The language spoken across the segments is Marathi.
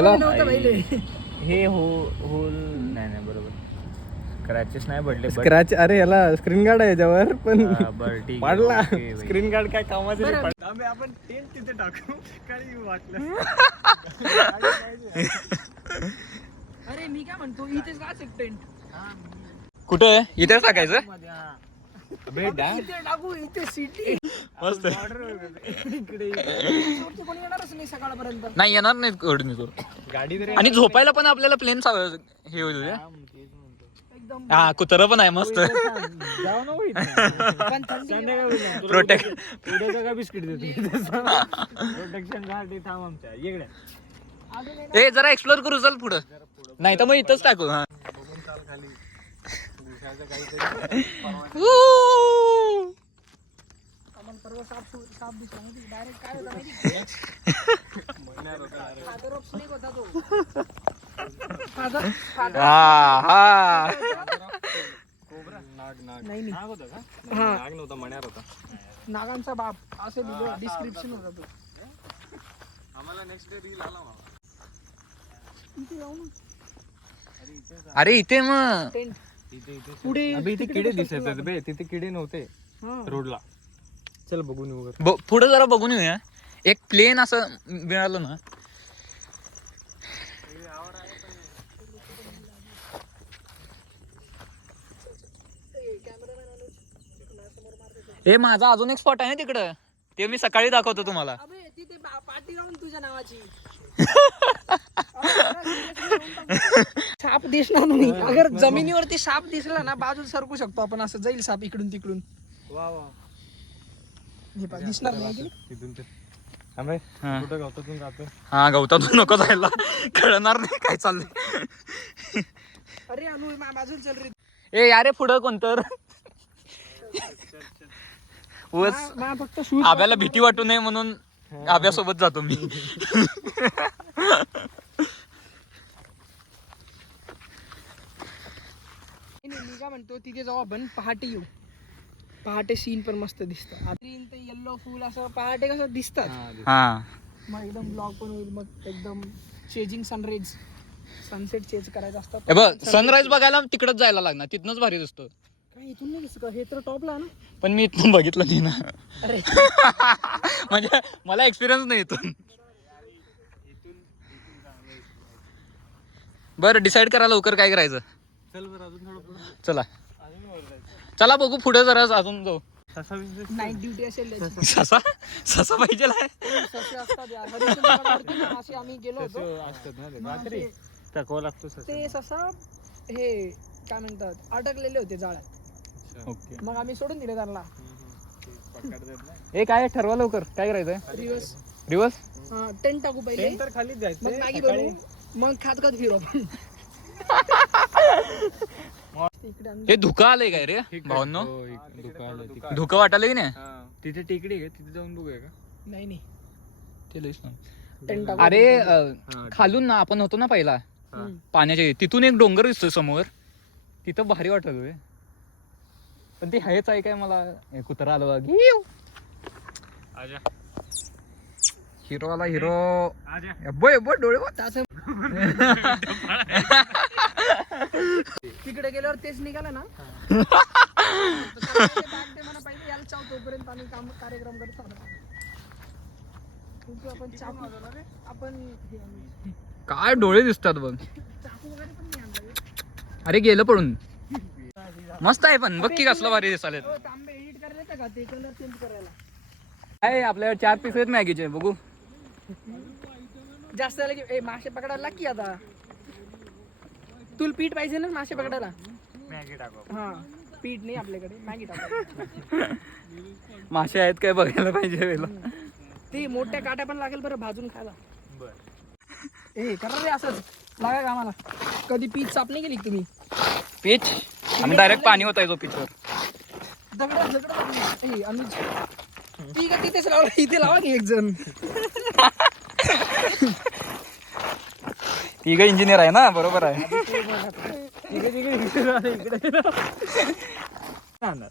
गेला हे होल नाही बरोबर स्क्रॅचेस नाही पडले स्क्रॅच. अरे याला स्क्रीन गार्ड आहे याच्यावर पण बरं ठीक पडला. स्क्रीन गार्ड काय कामाचं नाही. आपण टेंट तिथे टाकू काही वाटलं. अरे मी काय म्हणतो इथेच का टेंट कुठं इथे टाकायचं इथे टाकू इथे सिटी मस्त इकडे कोणी येणारच नाही सकाळपर्यंत. नाही येणार नाही गाडी तरी आणि झोपायला पण आपल्याला प्लेन हे होईल एकदम हा कुत्र पण आहे मस्त जाऊ नको पण थंडी प्रोटेक्ट उद्या का बिस्किट देते प्रोटेक्शन साठी थांब आमच्या इकडे. अजून ए जरा एक्सप्लोर करू चल पुढं नाही तर मग इथंच टाकू हा बघून चाल खाली दिवसाचं काहीतरी आम्हाला परवा साप दिसला म्हणजे डायरेक्ट काय होता माहिती फादर ऑफ स्नेक होता तो. फादर हा कोबरा नाग नाही नाग होता का? हा. नाग नव्हता, मण्यार होता. नागांचा बाप असे डिस्क्रिप्शन होता तो. आम्हाला नेक्स्ट डे रील आला मामा. इथे जाऊ ना अरे इथे मग टेंट इथे इथे पुढे अबे इथे किडे दिसत आहेत बे. तिथे किडे नव्हते हा. रोडला. चल बघून येऊ वगैरे. पुढे जरा बघून येऊया एक प्लेन असं मिळालं ना. हे माझा अजून एक स्पॉट आहे ना तिकडं ते मी सकाळी दाखवतो तुम्हाला. अबे तिथे पार्टी लावून तुझ्या नावाची साप दिसणार नाही. अगर जमिनीवरती साप दिसला ना बाजूला सरकू शकतो आपण असं जाईल साप इकडून तिकडून. वा वा. हे पहा, दिसणार नाही की? तिथून ते आम्ही हा. कुठं गवतातून जातो. हा गवतातून नको जायला कळणार नाही काय चाललंय. अरे अनु बाजूला चल रे. ए यारे पुढं कोणतर उगाच फक्त शूज आब्याला भीती वाटू नये म्हणून आब्यासोबत जातो मी. मी काय म्हणतो तिथे जाऊ आपण पहाटे येऊ. पहाटे सीन पण मस्त दिसतं. ग्रीन ते येल्लो फुल असं पहाटे कसं दिसतात. हा मग एकदम ब्लॉग पण होईल. मग एकदम चेजिंग सनराईज सनसेट चेज करायचा असतात. हे बघ सनराईज बघायला तिकडच जायला लागणार तिथनच भारी दिसतो. काय इथून नाही दिसत का? हे तर टॉपला ना. पण मी इथून बघितलं नाही ना. अरे म्हणजे मला एक्सपिरियन्स नाही इथून. बरं डिसाईड करा लवकर काय करायचं. चल बरं अजून थोडं पुढं. चला अजून वर जायचं. चला बघू पुढे जरा अजून जाऊ. ससा बिझनेस नाईट ड्युटी असेल त्याची. ससा ससा पाहिजे ससे असतात यार. हरिश्चंद्रगडवरती ना असे आम्ही गेलो होतो. असतात ना ते. मग रात्री असे- टाकावं लागतो ससा. ते ससा हे काय म्हणतात अडकलेले होते जाळ्यात. ओके मग आम्ही सोडून दिले त्यांना. ए काय ठरवा लवकर काय करायचंय रिवर्स रिवर्स. टेंट टाकू पहिले. तर खालीच जायचं. मग मॅगी बनवू. मग खात खात फिरू आपण. इकडे आम्ही- हे धुकं आलंय काय रे भावांनो. धुकं वाटायला की नाही. तिथे टेकडी आहे तिथे जाऊन बघूया का? नाही नाही ते लईच ना. टेंट टाकू. अरे खालून ना आपण होतो ना पहिला पाण्याच्या तिथून एक डोंगर दिसतोय समोर तिथं भारी वाटत होय. पण ते हेच आहे काय मला हे कुत्रा आलं बघ. आजा हिरो आला हिरो. आजा बोय बोय डोळे बघ. त्याचं तिकडे गेल्यावर तेच निघालं ना. तर त्याला ते bag दे म्हणा पहिले याला चाव तोपर्यंत आम्ही कार्यक्रम करत आहोत. आपण चाकू आपण हे आणू. काय डोळे दिसतात बघ. चाकू वगैरे पण नाही आणलं. अरे गेलं पडून. मस्त आहे पण बघ की कसलं भारी दिसाले. हो, तांबे एडिट करायला येतं का ते कलर चेंज करायला. काय आपल्याला 4 पीस आहेत मॅगीचे बघू. जास्त झालं की ए मासे पकडायला लाग की आता. तुला पीठ पाहिजे ना मासे पकडायला. मॅगी टाकू. हा पीठ नाही आपल्याकडे मॅगी टाकू. मासे आहेत काय बघायला पाहिजे वेळेला. ते मोठ्या काट्या पण लागेल बरं भाजून खायला. बर ए करा रे असंच लागा का आम्हाला. कधी पीठ साफ नाही केली का तुम्ही. पीच आम्ही डायरेक्ट पाणी होता पीचवर. दगड दगड अनुज ती का तिथेच लावला. इथे लावा की एक जण. तिघ इंजिनियर आहे ना बरोबर आहे.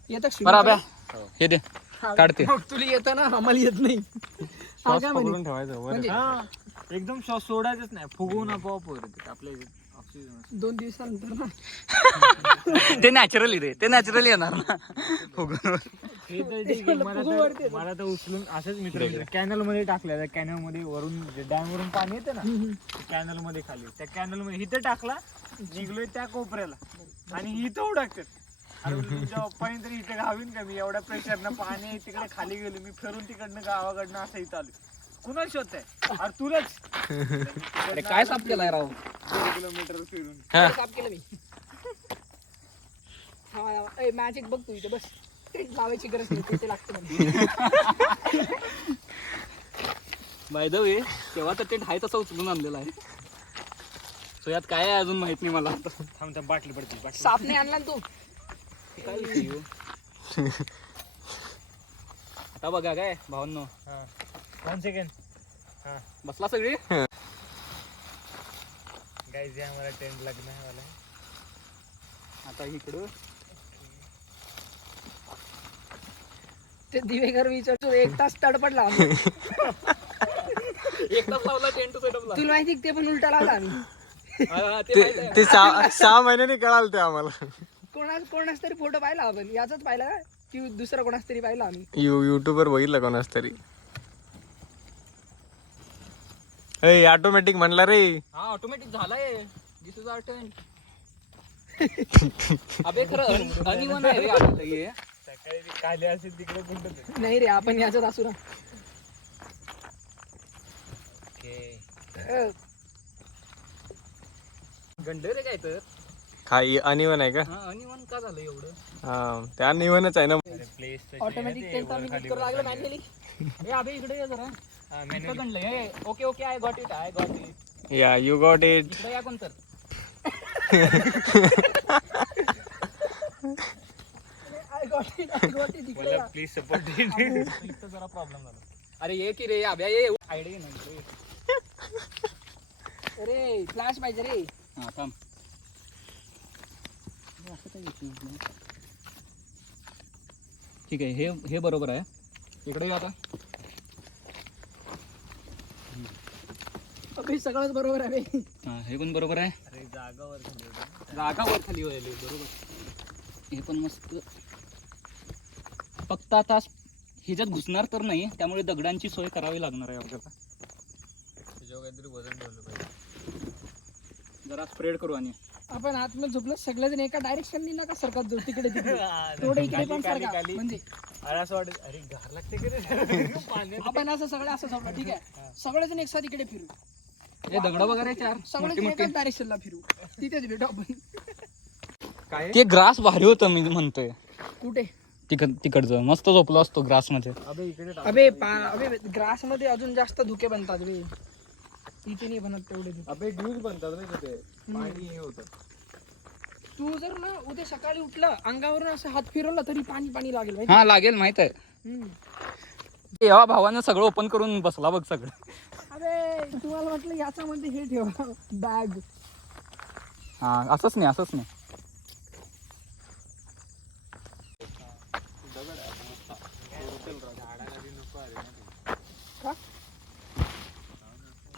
येतं बरं अभ्या हे दे काढते. मग तुला येतं ना आम्हाला येत नाही. हा काय म्हणे पकडून ठेवायचं वर. म्हणजे एकदम श्वास सोडायचंच नाही, फुगवून आपोआप होईल आपल्या ऑक्सिजन. 2 दिवसानंतर ना ते नॅचरली रे, ते नॅचरली येणार ना फुगून. ते तर ठीक आहे, मला तर उचलून असंच मित्र कॅनल मध्ये टाकलं. कॅनल मध्ये वरून डॅम वरून पाणी येतं ना, कॅनल मध्ये खाली, त्या कॅनल मध्ये इथं टाकला, निघलोय त्या कोपऱ्याला आणि इथं उडकतात. तुमच्या पप्पानी तरी इथे घावीन का मी, एवढ्या प्रेशरनं पाणी तिकडे खाली गेलो मी, फिरून तिकडनं गावाकडनं असं इथं आलो. कुणाला शोधताय? अरे तुलाच. काय साफ केलाय राव? 2 किलोमीटर फिरून साफ केलं मी. हा मॅजिक बघ तू इथे बस, टेंट लावायची गरज नाही, ते लागतं मला. बाय द वे तेव्हा तर टेंट हाय तसं उचलून आणलेला आहे. सो यात काय आहे अजून माहित नाही मला. थांब बाटली पडते. साफ नाही आणला ना तू? काय विषय ह्यो? आता बघा काय भावांनो, 1 सेकंड. बसला सगळी. गाइस ये हमारा टेंट लगने वाला है. आता इकडं ते दिवेकर विचारतो 1 तास तडपडला आम्ही. एक तास लावला टेंट सेटअपला. तुला माहिती ते पण उलटा लावला आम्ही. ते 6 महिन्यांनी कळालं ते आम्हाला. कोणाच तरी फोटो पाहिला आपण, याचाच पाहिला का की दुसरा कोणाच तरी पाहिला आम्ही. युट्यूबवर बघितलं कोणाच तरी. ऑटोमॅटिक म्हणला रे. हा ऑटोमॅटिक झालाय. दिस इज आवर टेंट. अबे खरं अनिवन आहे रे आपलं हे. सकाळी खाली असेल तिकडे गुंडत. नाही रे, आपण याच्यात असू ना. गंड रे काय तर. खाई अनिवन आहे का? हा अनिवन का झालं एवढं? हा ते अनिवनच आहे ना. ऑटोमॅटिक टेंट आम्ही नीट करू लागलो मॅन्युअली. ए अबे इकडे ये जरा. इकडं गंडलंय. Okay okay I got it. या यू गॉट इट. इकडे या कोण तर. Please support it. इथं जरा प्रॉब्लेम झाला. अरे ये की रे अभ्या ये. आयडिया नाही. अरे फ्लॅश पाहिजे रे. हा थांब. असं काय घेतलं? ठीक आहे, हे बरोबर आहे. इकडे या आता. अबे सगळंच बरोबर आहे. हा हे पण बरोबर आहे. अरे जागावर खाली व्हायला बरोबर. हे पण मस्त. फक्त आता ह्याच्यात घुसणार तर नाही, त्यामुळे दगडांची सोय करावी लागणार आहे आपल्याला. त्याच्यावर काहीतरी वजन ठेवलं पाहिजे. जरा स्प्रेड करू आणि आपण आतमध्ये झोपलं सगळेजण एका डायरेक्शननी नका सरकत जाऊ तिकडे तिकडे. थोडं इकडे पण सरका. म्हणजे अरे असं वाटत अरे घार लागते की रे पाण्यात. आपण असं सगळं असं झोपलं ठीक आहे, सगळेजण एक साथ इकडे फिरू. हे दगड वगैरे 4 सगळेजण एकाच डायरेक्शनला फिरू, तिथेच भेटू आपण. काय ते ग्रास भारी होतं मी म्हणतोय. कुठे? तिकडचं मस्त झोपलो असतो ग्रास मध्ये. अबे इकडे टाक. अबे ग्रास मध्ये अजून जास्त धुके बनतात बे. इथे नाही बनत तेवढे धुके. अबे ड्यूज बनतात रे तिथे. पाणी हे होतं. तू जर ना उद्या सकाळी उठलं अंगावरून असं हात फिरवला तरी पाणी पाणी लागेल माहिती? हा लागेल माहित आहे. हम्म. या भावानं सगळं ओपन करून बसला बघ सगळं. अबे तुम्हाला म्हटलं याच्यामध्ये हे ठेव बॅग. हा असंच नाही.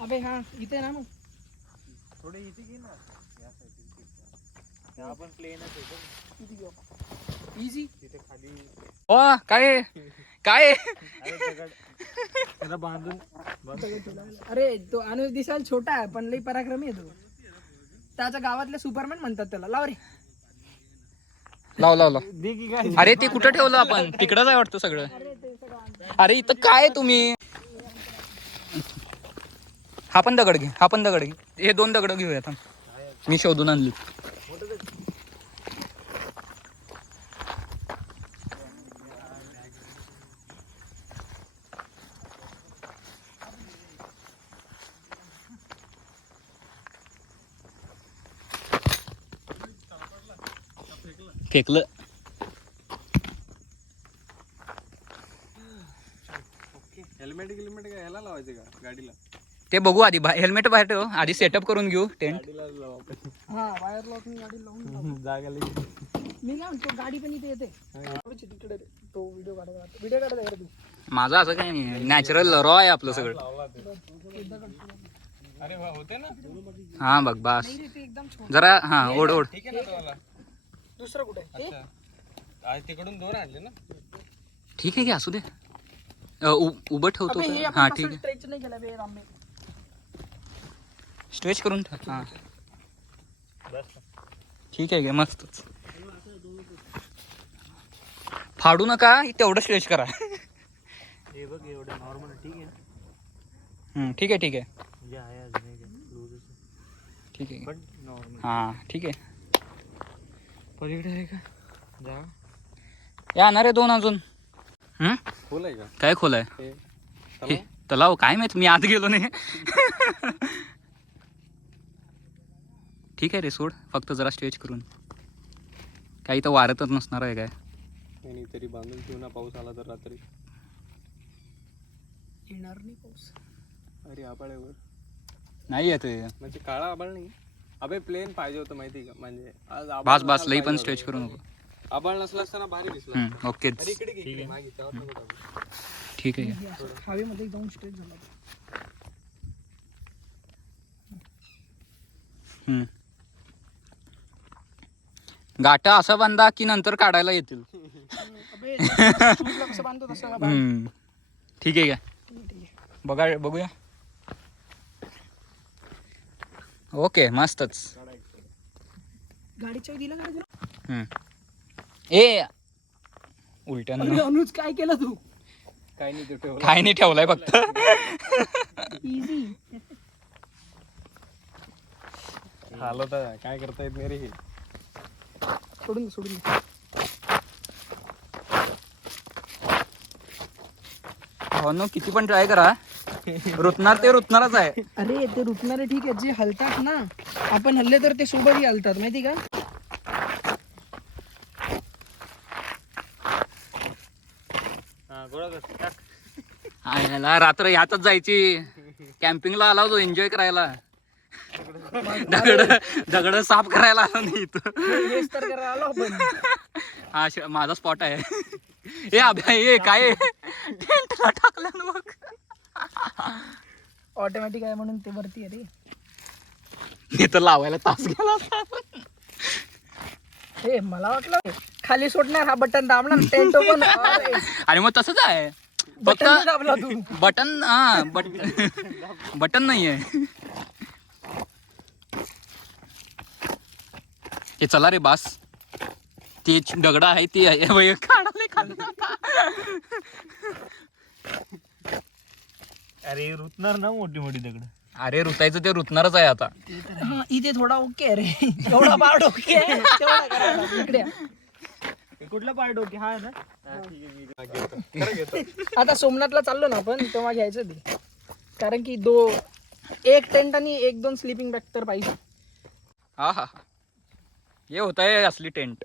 अबे हा इथे ना मग थोडे इथे घे ना. या साईडला आपण प्लेनच आहे किती घेऊ इझी. तिथे खाली. ओ काय अरे दगड त्याला बांधून. अरे तो अनुज दिसायला छोटा आहे पण लई पराक्रमी आहे तो. त्याच्या गावातले सुपरमॅन म्हणतात त्याला. लाव रे. लाव दे की काय. अरे ते कुठं ठेवलं आपण? तिकडंच आहे वाटतं सगळं. अरे इथं काय तुम्ही. हा पण दगड घे. हे 2 दगड घेऊया आता. मी शोधून आणली. फेकलं. हेल्मेट याला लावायचे का गाडीला? ते बघू आधी. हेल्मेट बाहेर ठेव आधी. सेटअप करून घेऊ टेंट. गाडीला लावा आपण. हा वायर लॉकिंग गाडी लावून जागा लई. मी ना तो गाडी पण इथे येते तिकडे. तो व्हिडिओ काढायचा तू. माझं असं काही नाही. नॅचरल रॉ आहे आपलं सगळं. लावला ते. अरे वा होते ना. हा बघ बस नाही रे, ते एकदम छोट. जरा हा ओढ ओढ. ठीक आहे ना तुम्हाला. दुसरं कुठे आहे? ते? अच्छा आज तिकडून 2 आणले ना. ठीक आहे की असू दे. उभं ठेवतो अबे, हे का? हा आपण ठीक तसं आहे. stretch नाही केलं बे, रामे. स्ट्रेच करून ठेव. हा बस ठीक आहे मस्तच. फाडू नका तेवढं स्ट्रेच करा. हे बघ एवढं नॉर्मल ठीक आहे. ठीक आहे ठीक आहे म्हणजे आहे अजून एक लूजच ठीक आहे. पण नॉर्मल. हा ठीक आहे. पलीकडे आहे का जा. येणार आहे 2 अजून. खोल आहे का काय खोल आहे हे हे तलाव? काय माहित, मी आत गेलो नाही. ठीक आहे रे सोड, फक्त जरा स्ट्रेच करून. काही तर वारतच नसणार आहे काय. नाही तरी बांधून ठेवू ना, पाऊस आला तर रात्री. येणार नाही पाऊस. अरे आबाळेवर नाही येत म्हणजे काळा आबाळ नाही. अबे प्लेन पाहिजे होतं माहिती का, म्हणजे आज बास बास लई पण स्ट्रेच करू नको. आबाळ नसला असताना भारी दिसला. ओकेच अरे इकडे घे, इकडे मागे त्यावर नको टाकू. ठीक आहे. हे असं हवेमध्ये जाऊन स्ट्रेच झाला. गाठा असा बांधा की नंतर काढायला येतील. अबे, शूजला कसं बांधतो तसं बांध. ठीक आहे का? ठीक आहे. बघूया. ओके मस्तच. गाडीच्या दिला गाडी. ए उलट्यानं अरे अनुज, काय केलं तू? काय नाही ते ठेवलं. काय नाही ठेवलाय फक्त. इझी. हालो तर काय करता येत नाही रे हे. सोडून दे. हो ना, किती पण ट्राय करा, रुतणार ते रुतणारच आहे. अरे ते रुतणारे ठीक आहे, जे हलतात ना, आपण हल्ले तर ते सोबतही हलतात माहिती का. हा गोळा कर टाक. याला रात्र ह्यातच जायची. कॅम्पिंगला आला होतो एन्जॉय करायला. दगड साफ करायला आला नाही इथं. हेच तर करायला आलो आपण. हा माझा स्पॉट आहे. हे अभ्या हे काय टेंटला टाकलं ना मग. ऑटोमॅटिक आहे म्हणून ते वरती आहे रे. इथं लावायला तास गेला. हे मला वाटलं खाली सोडणार, हा बटन दाबला टेंट ओपन. आणि मग तसंच आहे फक्त बटन दाबला तू. बटन. हा बटन नाहीये. हे चला रे बास. ती दगड आहे ती आहे अरे रुतणार ना मोठी मोठी दगड. अरे रुतायचं ते रुतणारच आहे आता. हा, इथे थोडा ओके आहे रे. एवढा पार्ट ओके आहे, तेवढा करायला. इकडे या. कुठला पार्ट ओके हा ना. हा, ठीक आहे, मी घेतो. आता सोमनाथला चाललो ना आपण, तेव्हा घ्यायचं ते. कारण की एक टेंट आणि 1-2 स्लीपिंग बॅग तर पाहिजे. हा हे होत आहे असली टेंट.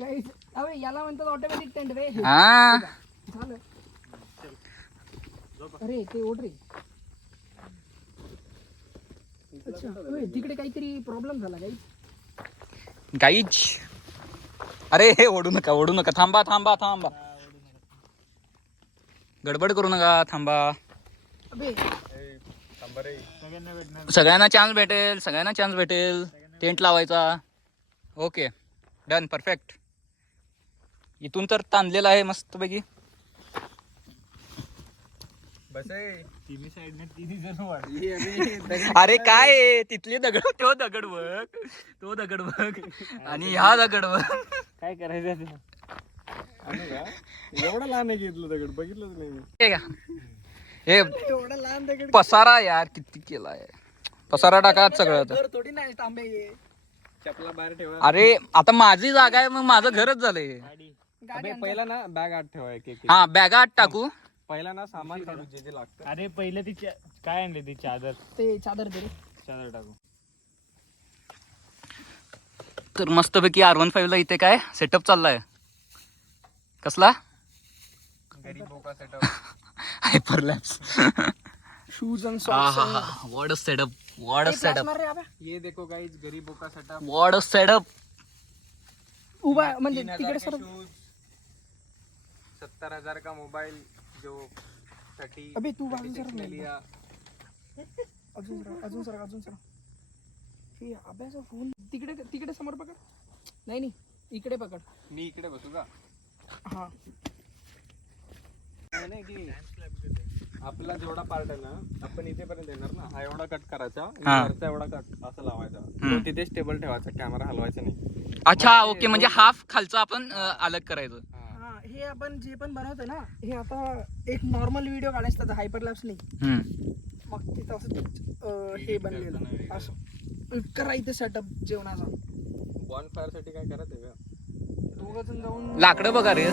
Guys, अबे याला म्हणतात ऑटोमॅटिक टेंट रे. हा झालं. अरे ते ओढ रे. अच्छा, अबे, तिकडे काहीतरी प्रॉब्लेम झाला काही. गाईज. अरे हे ओढू नका थांबा. गडबड करू नका, थांबा. अबे सगळ्यांना भेटणार. सगळ्यांना चान्स भेटेल टेंट लावायचा. Okay done perfect. इथून तर ताणलेलं आहे मस्तपैकी. बस आहे. तिन्ही साईडने 3 जण वाढले. अरे काय आहे? तिथले दगड तो दगड बघ आणि ह्या दगड बघ. काय करायचं ते? एवढा लहान आहे घेतलं दगड, बघितलंच नाही मी. हे का? हे एवढा लहान दगड पसारा यार किती केलाय. पसारा टाका सगळं आता. घर थोडी नाही तांबे हे. चपला बाहेर ठेवा. अरे आता माझी जागा आहे, मग माझं घरच झालंय. गाडी अबे पहिला ना बॅग आत ठेवा एक. हा बॅगा आत टाकू. पहिला ना सामान काढू जे जे लागतं. अरे पहिले ती काय आणले ती चादर ते चादर दे रे. टाकू. तर मस्तपैकी R15 ला इथे काय सेटअप चाललाय. कसला गरीब बोका सेटअप. हायपरलॅप्स. शूज आणि हा सॉक्स. वॉट सेटअप रे अबे. ये देखो गाइस, गरीब बोका सेटअप. What setup. उभा म्हणजे 3000 तिकडे के सर. शूज, 70,000 का मोबाइल जो साठी अबे तू बाजू सर टेक्निकली अजून सर हे अभ्यास फोन तिकडे समोर पकड नाही इकडे पकड. मी इकडे बसू का? हा नाही की आपला जेवढा पार्ट आहे ना आपण इथेपर्यंत येणार ना, हा एवढा कट करायचा, हा. वरचा एवढा कट असं लावायचा, तो तिथे स्टेबल ठेवायचा, कॅमेरा हलवायचा नाही. अच्छा ओके, म्हणजे हाफ खालचं आपण अलग करायचं. हा हे आपण जे पण बनवतो ना, हे आता एक नॉर्मल व्हिडिओ काढायचं त्याचा हायपरलॅप्स नाही, हम्म. मग तिथं असं हे बनलेलं असं करायचं सेटअप जेवणाचा. बॉन फायर साठी काय करायचं का? दोघं जण जाऊन लाकडं बघा रे.